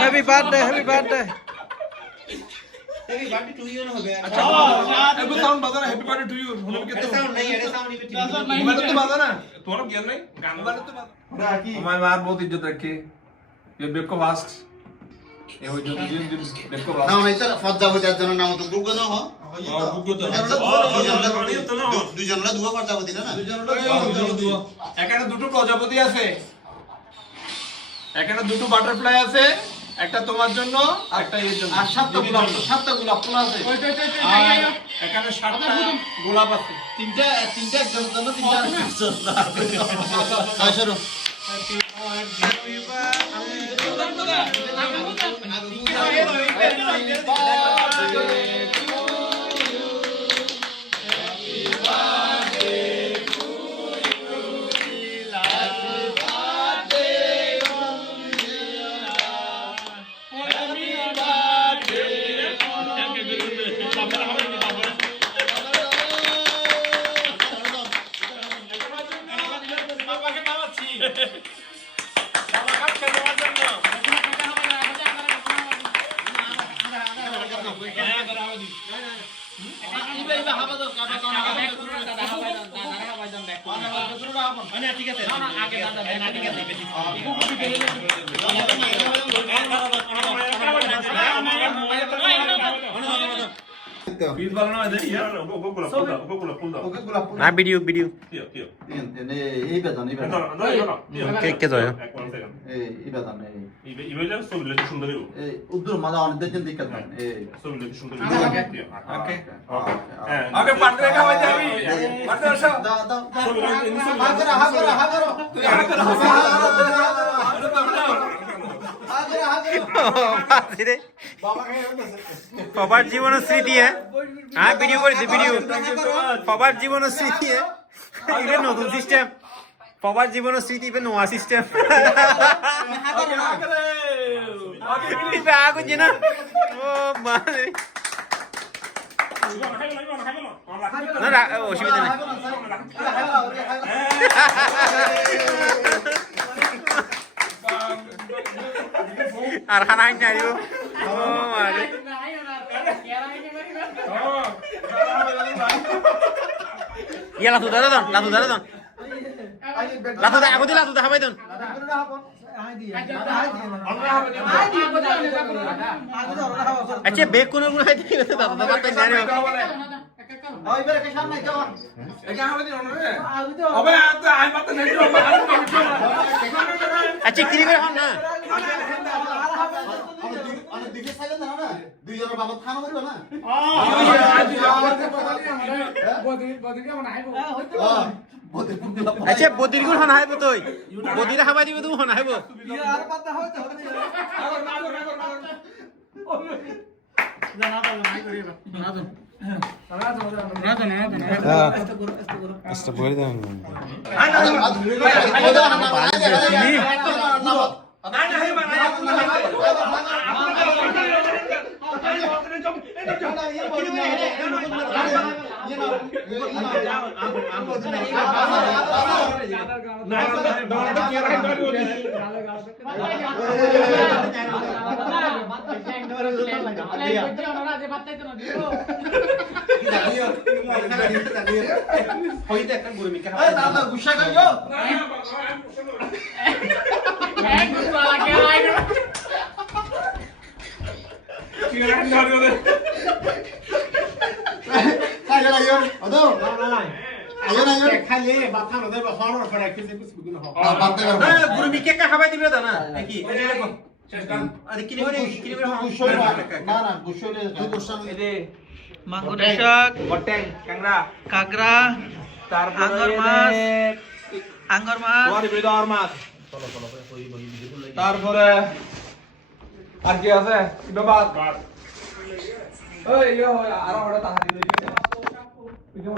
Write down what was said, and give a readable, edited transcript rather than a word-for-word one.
happy birthday happy birthday happy birthday to you ना हो गया अच्छा एगो साउंड बजा ना हैप्पी बर्थडे टू यू होने में कितना साउंड नहीं है साउंड ही मोबाइल तो बजा ना थोड़ा ज्ञान नहीं गाना वाले तो बजा हमारे बाहर बहुत इज्जत रखी ये ब्रेकफास्ट ये हो जो दिन दिन ब्रेकफास्ट ना मैं तो फद्दा हो जाता ना तो गुगो ना हो गुगो तो দুজনলা দুয়া প্রজাপতি না এখানে দুটো প্রজাপতি আছে এখানে দুটো বাটারফ্লাই আছে একটা তোমার জন্য একটা এর জন্য আর সাতটা গোলাপ ফুল আছে এখানে 7টা গোলাপ আছে তিনটা একজন জন্য তিনটা শুরু ঠিক আছে আগে দাদা ঠিক আছে ফিজ বানানো আছে ইয়ার না ভিডিও ভিডিও এই বেদন কে জয় এই বেদন 이베이자 소빌레 সুন্দরী এই উদ্দুর মালা অনেক দিন দিক্কত হয় এই 소빌레 সুন্দরী ওকে আগে পার্টি খাওয়াই যাবি পার্টি আসো দাও দাও তুই সবার জীবন স্মৃতি হ্যাঁ ভিডিও করেছি ভিডিও সবার জীবন স্মৃতি এটা নতুন সিস্টেম সবার জীবন স্মৃতি নোয়া সিস্টেম আগুন না ও মানে না অসুবিধা নেই আর খানা আইন না দিও ও মানে ইয়া লাতু দাদা আগতে লাতু দা হাবাই দন আচ্ছা বেক কোন কোন হাই দিই দাদা দাদা তাই না রে ওই বেরে কে সামনে যাও একা হাবাই দিন রে ওবে আই মাতে নাই তো আচ্ছা কি করে হন না অনেক দিকে সাইলেন না না দুইজনের বাবা থানা মারিবা না আচ্ছা বদির গুণ হন হাইব তুই বদিরে হাবাই দিবে তুমি হন হাইব আর পাতা হইতে হবে আচ্ছা বলে দেন গুসা খাইও মাগুর শাক কাঁকড়া আঙ্গর মাছ তারপরে আর কি আছে ভাত ওই ইয়ো আর ওটা তাহা দিলে কি